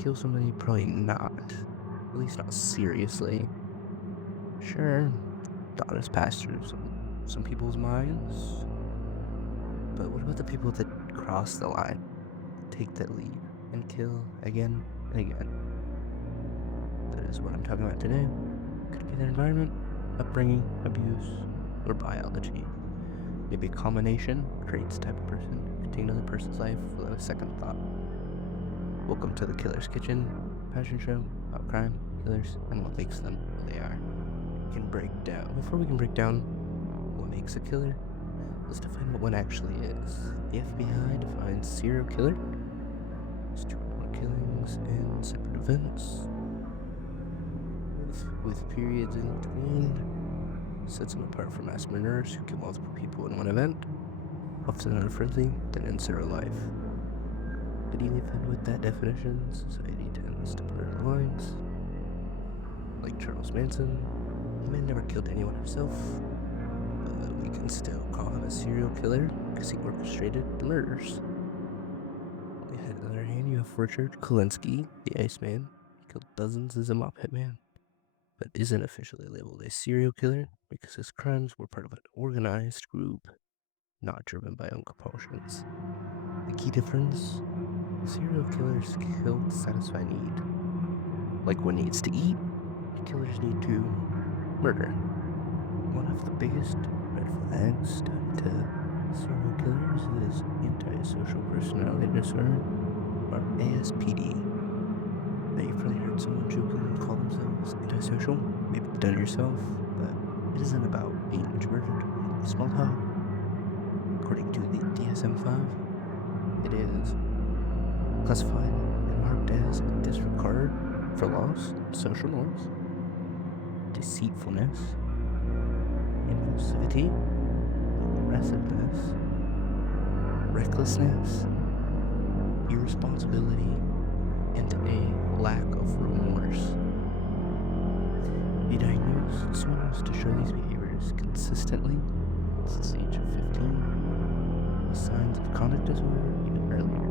kill somebody? Probably not. At least not seriously. Sure, thought has passed through some people's minds. But what about the people that cross the line, take that leap, and kill again and again? That is what I'm talking about today. Could be their environment, upbringing, abuse, or biology. Maybe a combination creates the type of person who can take another person's life without a second thought. Welcome to the Killer's Kitchen, passion show about crime, killers, and what makes them who they are. Before we can break down what makes a killer, let's define what one actually is. The FBI defines serial killer as two or more killings in separate events, with periods in between. Sets them apart from mass murderers who kill multiple people in one event, often in a frenzy, then ends their life. But even with that definition, society tends to blur the lines. Like Charles Manson, he may have never killed anyone himself, but we can still call him a serial killer because he orchestrated the murders. On the other hand, you have Richard Kolinsky, the Iceman. He killed dozens as a mob hitman, but isn't officially labeled a serial killer because his crimes were part of an organized group, not driven by own compulsions. The key difference: serial killers kill to satisfy need. Like one needs to eat, killers need to murder. One of the biggest red flags tied to serial killers is antisocial personality disorder, or ASPD. Now, you've probably heard someone jokingly call themselves antisocial. Maybe you've done it yourself, but it isn't about being introverted or small talk. According to the DSM-5, it is classified and marked as disregard for laws, social norms, deceitfulness, impulsivity, aggressiveness, recklessness, irresponsibility, and a lack of remorse. He diagnosed someone else to show these behaviors consistently since the age of 15, with signs of conduct disorder even earlier.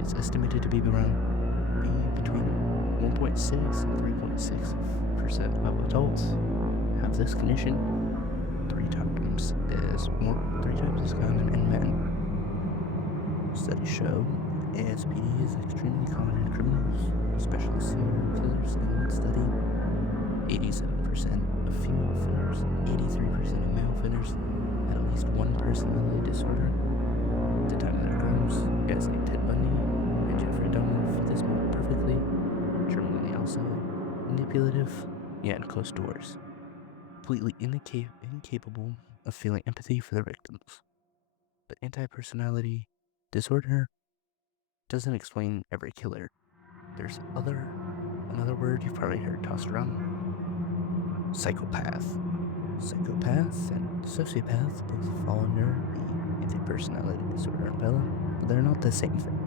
It's estimated to be between 1.6 and 3.6% of adults have this condition, three times as common in men. Studies show ASPD is extremely common in criminals, especially serial killers. In one study, 87% of female offenders, 83% of male offenders had at least one personality disorder at the time of their crimes. Guys like Ted Bundy and Jeffrey Dahmer fit this mold perfectly. Terminally outside, manipulative, yet close doors. Completely incapable of feeling empathy for their victims. But anti-personality disorder doesn't explain every killer. There's another word you've probably heard tossed around: psychopath. Psychopath and sociopath both fall under the anti-personality disorder umbrella, but they're not the same thing.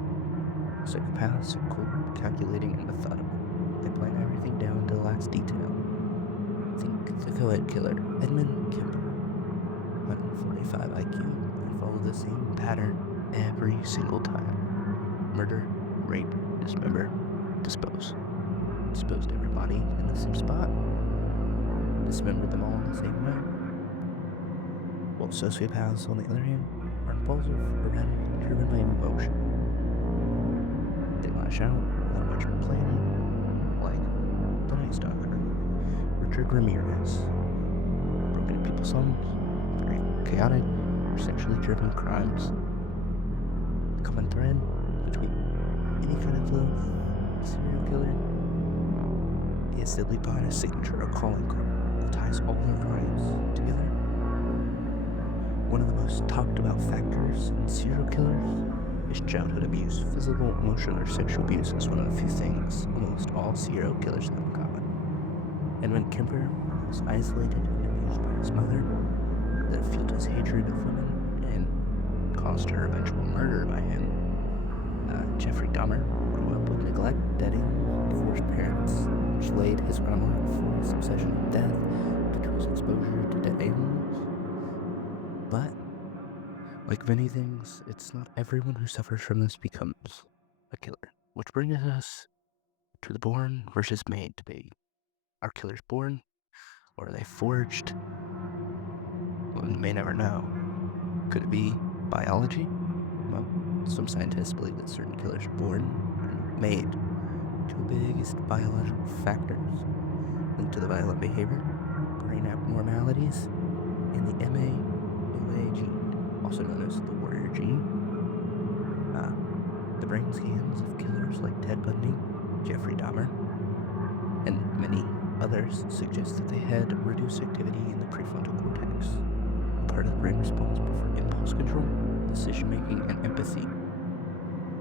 Psychopaths are cold, calculating, and methodical. They plan everything down to the last detail. Think the co-ed killer, Edmund Kemper, 145 IQ, and follow the same pattern every single time. Murder, rape, dismember, dispose. Disposed everybody in the same spot. Dismembered them all in the same way. While sociopaths, on the other hand, are impulsive, erratic, and driven by emotion. They lash out without much planning, like the Night Stalker, Richard Ramirez. Broken in people's homes, very chaotic, or sexually driven crimes. The common thread between any kind of serial killer is they leave behind a signature, a calling card that ties all their crimes together. One of the most talked about factors in serial killers is childhood abuse. Physical, emotional, or sexual abuse is one of the few things almost all serial killers have in common. Edmund Kemper was isolated and abused by his mother that fueled his hatred of women and caused her eventual murder by him. Jeffrey Dahmer grew up with neglect, dead animals, divorced parents, which laid his groundwork for his obsession with death due to his exposure to dead animals. But, like many things, it's not everyone who suffers from this becomes a killer. Which brings us to the born versus made debate. Are killers born, or are they forged? One may never know. Could it be biology? Well, some scientists believe that certain killers are born and made. Two biggest biological factors linked to the violent behavior: brain abnormalities and the MAOA gene, also known as the warrior gene. The brain scans of killers like Ted Bundy, Jeffrey Dahmer, and many others suggest that they had reduced activity in the prefrontal cortex, part of the brain responsible for impulse control, decision-making, and empathy.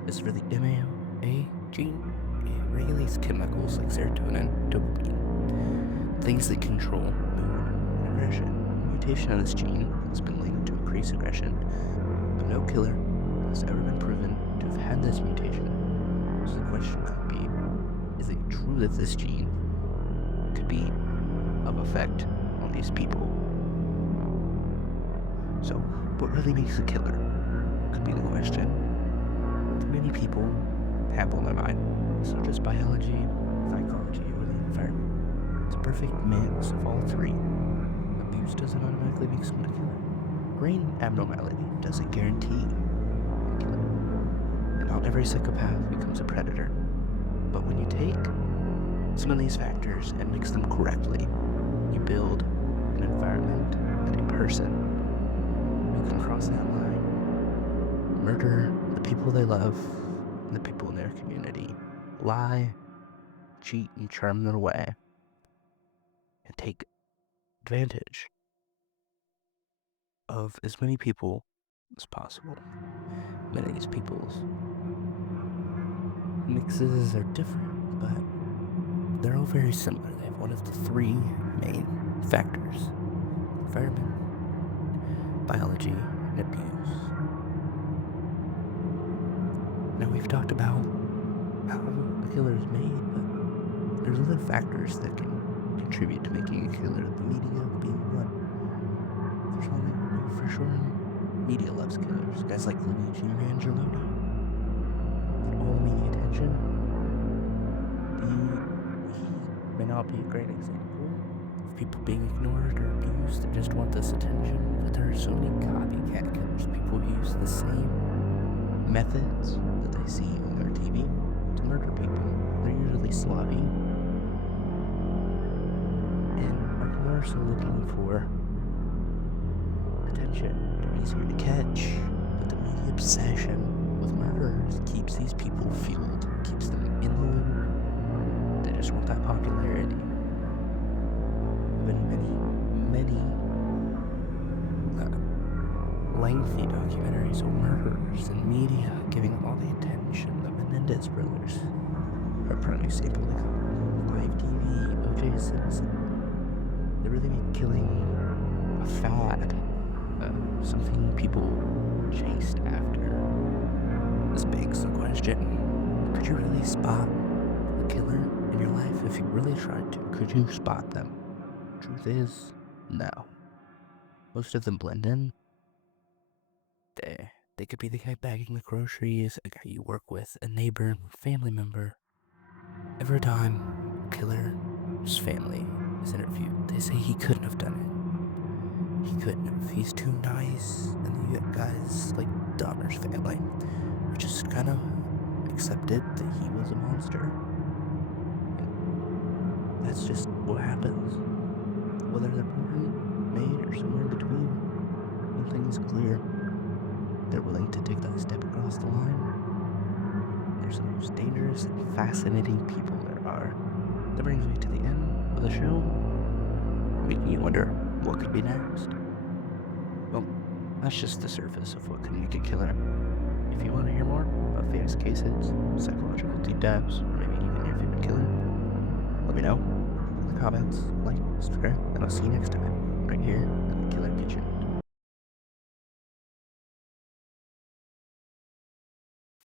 As for the MAOA gene, it regulates chemicals like serotonin, dopamine, things that control mood and aggression. A mutation on this gene has been linked to increased aggression, but no killer has ever been proven to have had this mutation. So the question could be, is it true that this gene could be of effect on these people? So, what really makes a killer? Could be the question that many people have on their mind. It's not just biology, psychology, or the environment. It's a perfect mix of all three. Abuse doesn't automatically make someone a killer. Brain abnormality doesn't guarantee a killer. And not every psychopath becomes a predator. But when you take some of these factors and mix them correctly, you build an environment that a person who can cross that line, murder the people they love, and the people in their community, lie, cheat, and charm their way, and take advantage of as many people as possible. Many of these people's mixes are different, but they're all very similar. They have one of the three main factors: environment, biology, and abuse. Now, we've talked about how the killer is made, but there's other factors that can contribute to making a killer, the media being one. There's one thing we know for sure: media loves killers. Guys like Luigi Mangioloni get all the media attention. He may not be a great example of people being ignored or abused that just want this attention, but there are so many copycat killers, people who use the same methods that they see on their TV to murder people. They're usually sloppy and are more so looking for attention. They're easier to catch, but the media obsession with murderers keeps these people fueled, keeps them in the loop. They just want that popularity. There have been many lengthy documentaries on murderers and media giving them all the attention. The Menendez brothers are a prime example. They got live TV, O.J. Simpson. They really made killing a fad, something people chased after. This begs the question: could you really spot a killer in your life if you really tried to? Could you spot them? Truth is, no. Most of them blend in. They could be the guy bagging the groceries, a guy you work with, a neighbor, family member. Every time a killer's family is interviewed, they say he couldn't have done it. He couldn't have. He's too nice. And then you get guys like Dahmer's family, who just kind of accepted that he was a monster. And that's just what happens. Whether they're born, made, or somewhere in between, one thing is clear: they're willing to take that step across the line. They're some of the most dangerous and fascinating people there are. That brings me to the end of the show, making you wonder what could be next. Well, that's just the surface of what could make a killer. If you want to hear more about famous cases, psychological deep dives, or maybe even your favorite killer, let me know in the comments, like, subscribe, and I'll see you next time, right here in the Killer Kitchen.